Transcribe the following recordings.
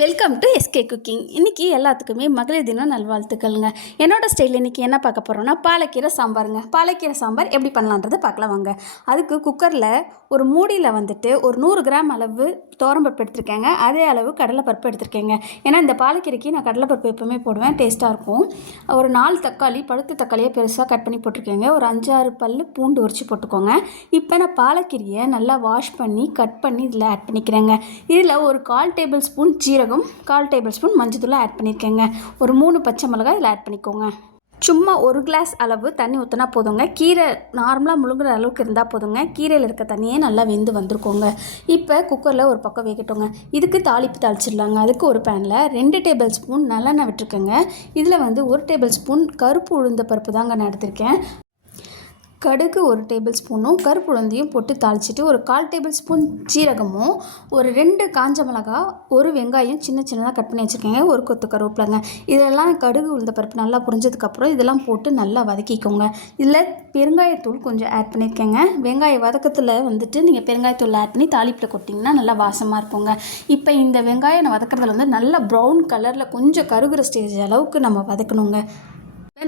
Welcome to SK cooking. இன்றைக்கி எல்லாத்துக்குமே மகளிர் தினம் நல்வாழ்த்துக்கள்ங்க. என்னோடய ஸ்டைலில் இன்றைக்கி என்ன பார்க்க போகிறோன்னா பாலக்கீரை சாம்பாருங்க. பாலக்கீரை சாம்பார் எப்படி பண்ணலான்றதை பார்க்கலாம் வாங்க. அதுக்கு குக்கரில் ஒரு மூடியில் வந்துட்டு ஒரு 100 கிராம் அளவு துவரம்பருப்பு எடுத்திருக்கேங்க. அதே அளவு கடலைப்பருப்பு எடுத்திருக்கேங்க. ஏன்னா இந்த பாலக்கீரைக்கு நான் கடலைப்பருப்பு எப்போவுமே போடுவேன், டேஸ்ட்டாக இருக்கும். ஒரு 4 தக்காளி, பழுத்த தக்காளியை பெருசாக கட் பண்ணி போட்டிருக்கேங்க. ஒரு 5-6 பல் பூண்டு உரித்து போட்டுக்கோங்க. இப்போ நான் பாலக்கீரையை நல்லா வாஷ் பண்ணி கட் பண்ணி இதில் ஆட் பண்ணிக்கிறேங்க. இதில் ஒரு 1/4 டேபிள் ஸ்பூன் ஜீரகம், 1/4 டேபிள் ஸ்பூன் மஞ்சத்தூள் ஆட் பண்ணியிருக்கேங்க. ஒரு 3 பச்சை மிளகாய் இதில் ஆட் பண்ணிக்கோங்க. சும்மா 1 கிளாஸ் அளவு தண்ணி ஊற்றினா போதுங்க. கீரை நார்மலாக முழுங்குற அளவுக்கு இருந்தால் போதுங்க. கீரையில் இருக்க தண்ணியே நல்லா வெந்து வந்திருக்கோங்க. இப்போ குக்கரில் ஒரு பக்கம் வேகட்டுங்க. இதுக்கு தாளிப்பு தாளிச்சிடலாங்க. அதுக்கு ஒரு பேனில் 2 டேபிள் ஸ்பூன் நல்லெண்ணெய் விட்டுருக்கேங்க. இதில் 1 டேபிள் ஸ்பூன் கருப்பு உளுந்த பருப்பு தாங்க நான் எடுத்திருக்கேன். கடுகு 1 டேபிள் ஸ்பூனும் கருப்பு உளுந்தையும் போட்டு தாளிச்சிட்டு ஒரு 1/4 டேபிள் ஸ்பூன் ஜீரகமும், ஒரு 2 காஞ்ச மிளகா, ஒரு வெங்காயம் சின்ன சின்னதாக கட் பண்ணி வச்சுருக்கேங்க, ஒரு கொத்து கருவேப்பிலைங்க. இதெல்லாம் கடுகு உளுந்த பருப்பு நல்லா புரிஞ்சதுக்கப்புறம் இதெல்லாம் போட்டு நல்லா வதக்கிக்கோங்க. இதில் பெருங்காயத்தூள் கொஞ்சம் ஆட் பண்ணியிருக்கேங்க. வெங்காய வதக்கத்தில் நீங்கள் பெருங்காயத்தூள் ஆட் பண்ணி தாளிப்பில் கொட்டிங்கன்னா நல்லா வாசமாக இருக்குங்க. இப்போ இந்த வெங்காயம் வதக்கிறதுல நல்லா ப்ரௌன் கலரில் கொஞ்சம் கருகிற ஸ்டேஜ் அளவுக்கு நம்ம வதக்கணுங்க.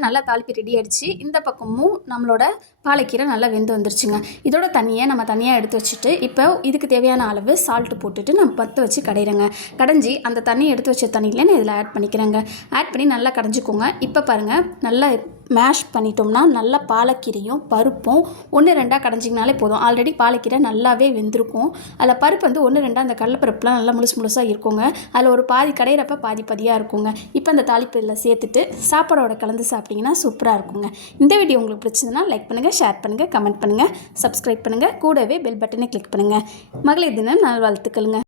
நல்லா தாளிப்பு ரெடி ஆகிடுச்சு. இந்த பக்கமும் நம்மளோட பாலக்கீரை நல்லா வெந்து வந்துருச்சுங்க. இதோட தண்ணியை நம்ம தனியாக எடுத்து வச்சுட்டு இப்போ இதுக்கு தேவையான அளவு சால்ட்டு போட்டுட்டு நம்ம பற்ற வச்சு கடையிறேங்க. கடைஞ்சி அந்த தண்ணியை எடுத்து வச்ச தண்ணியில் நான் இதில் ஆட் பண்ணிக்கிறேங்க. ஆட் பண்ணி நல்லா கடைஞ்சிக்கோங்க. இப்போ பாருங்கள், நல்லா மேஷ் பண்ணிட்டோம்னா நல்லா பாலக்கீரையும் பருப்பும் 1-2 கடைஞ்சிங்கனாலே போதும். ஆல்ரெடி பாலக்கீரை நல்லாவே வெந்திருக்கும். அதில் பருப்பு 1-2 அந்த கடலைப்பருப்புலாம் நல்லா முழுசாக இருக்குங்க. அதில் ஒரு பாதி கடையிறப்ப பாதி பதியாக இருக்குங்க. இப்போ அந்த தாளிப்பு இதில் சேர்த்துட்டு சாப்பாடோட கலந்து சாப்பிட்டிங்கன்னா சூப்பராக இருக்குங்க. இந்த வீடியோ உங்களுக்கு பிடிச்சதுன்னா லைக் பண்ணுங்கள், ஷேர் பண்ணுங்கள், கமெண்ட் பண்ணுங்கள், சப்ஸ்கிரைப் பண்ணுங்கள், கூடவே பெல் பட்டனை கிளிக் பண்ணுங்கள். மகளிர் தினம் நல்வாழ்த்துக்களுங்க.